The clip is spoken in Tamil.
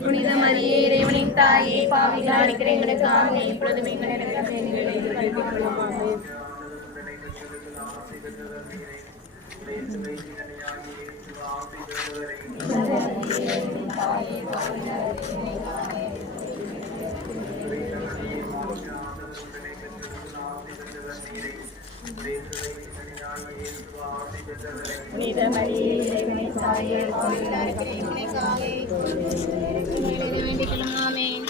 புனித மரியே இறைவனின் தாயே, பாவிகளாக இருக்கிற எங்களுக்காக இப்பொழுதும் எங்கள் நேரத்தில் வேண்டிக் கொள்ளும். ஆமென். புனித மரியே இறைவனின் தாயே, பாவிகளாக இருக்கிற எங்களுக்காக இப்பொழுதும் வேண்டிக் கொள்ளும். ஆமென்.